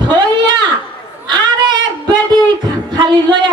থইয়া আর এক খালি লইয়া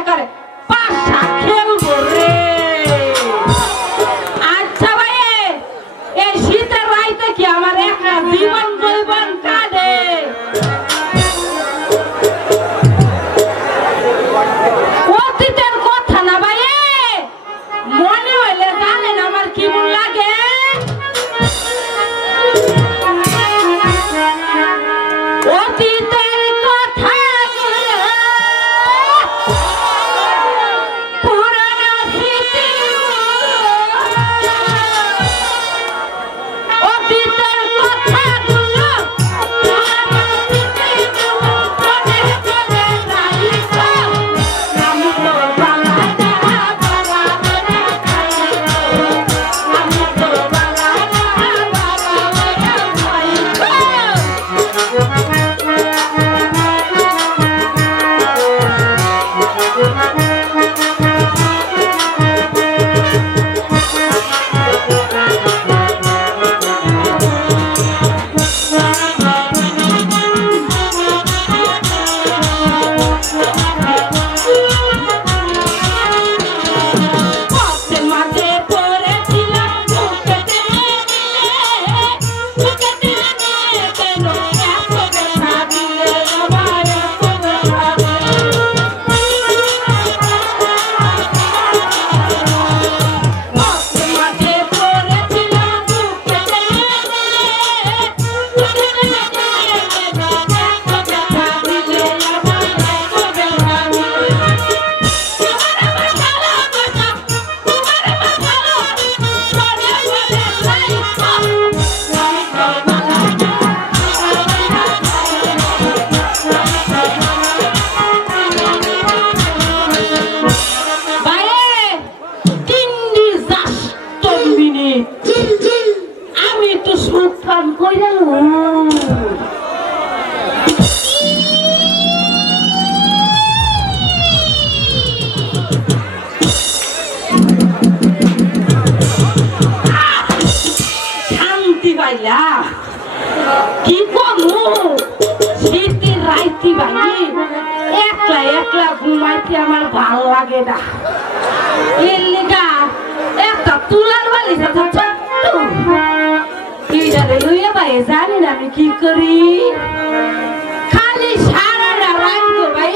একলা ঘুমাইতে আমার ভালো লাগে না। আচ্ছা, জানি না আমি কি করি। খালি সারা রাখব ভাই।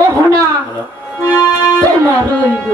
ওহ না তোমার রইল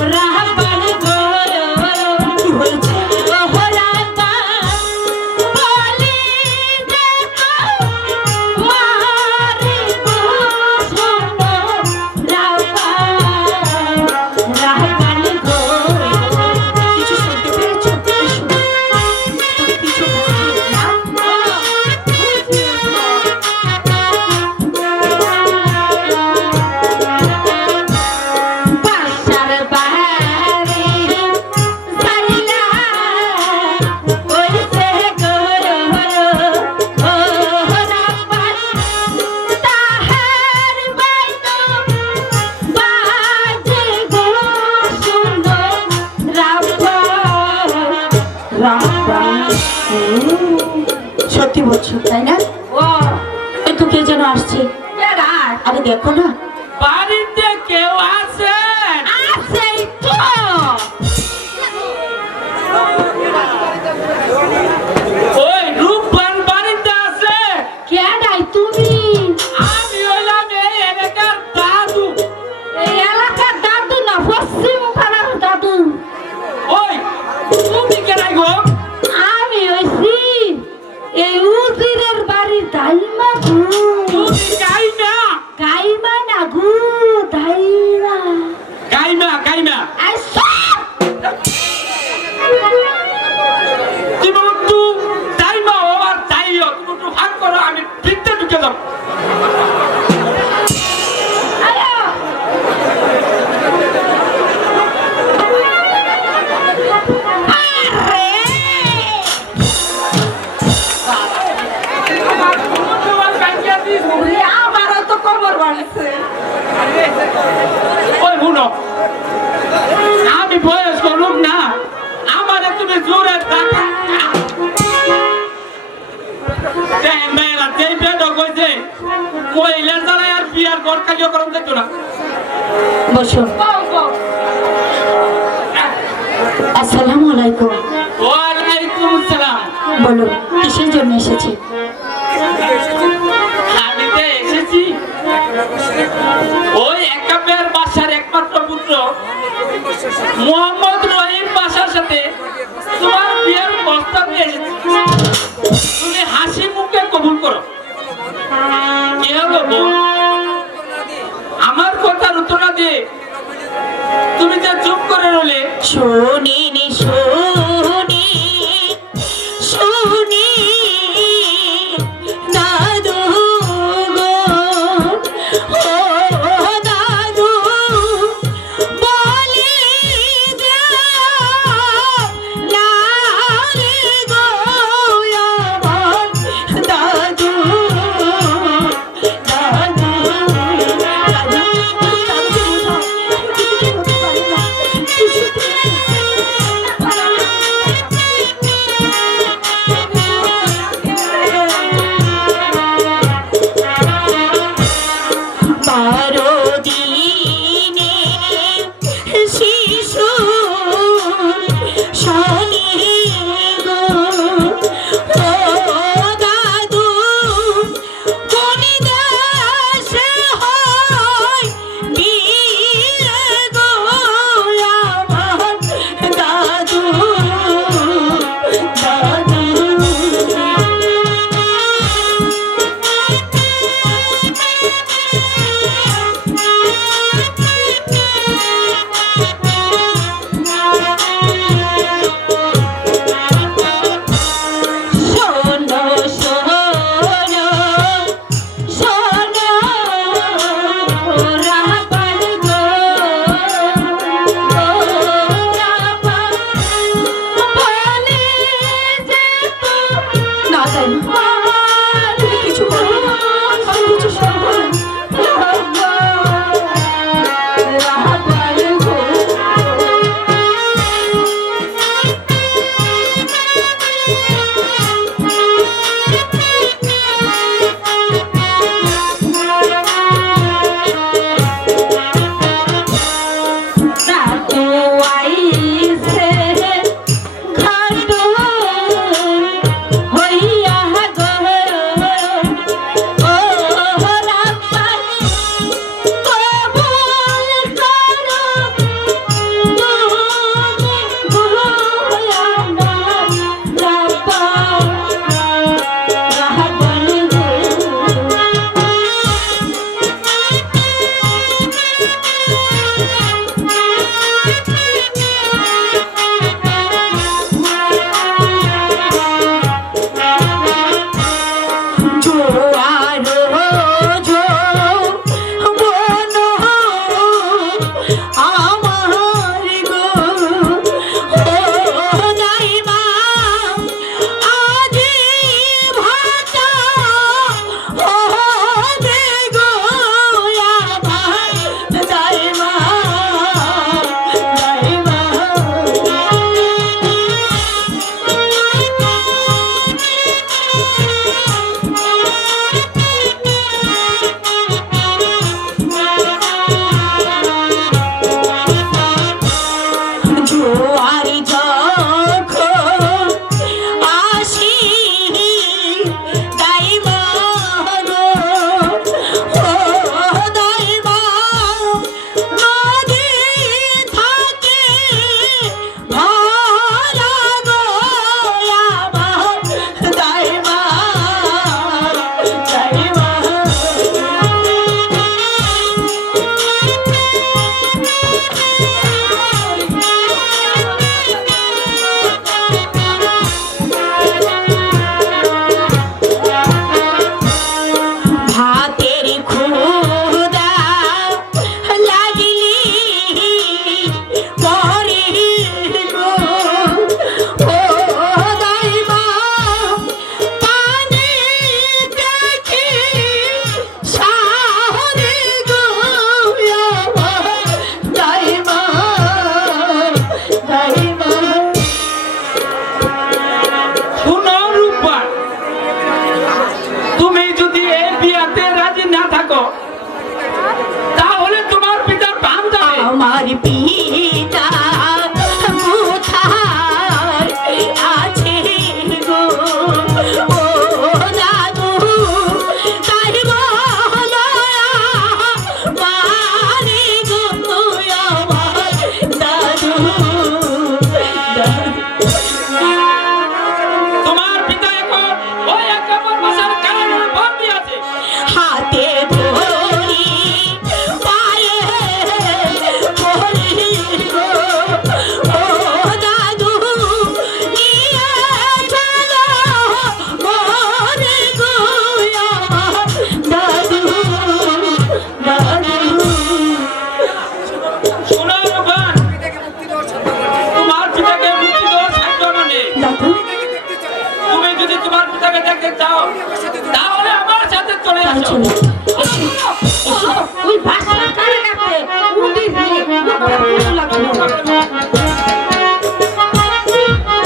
Rahab.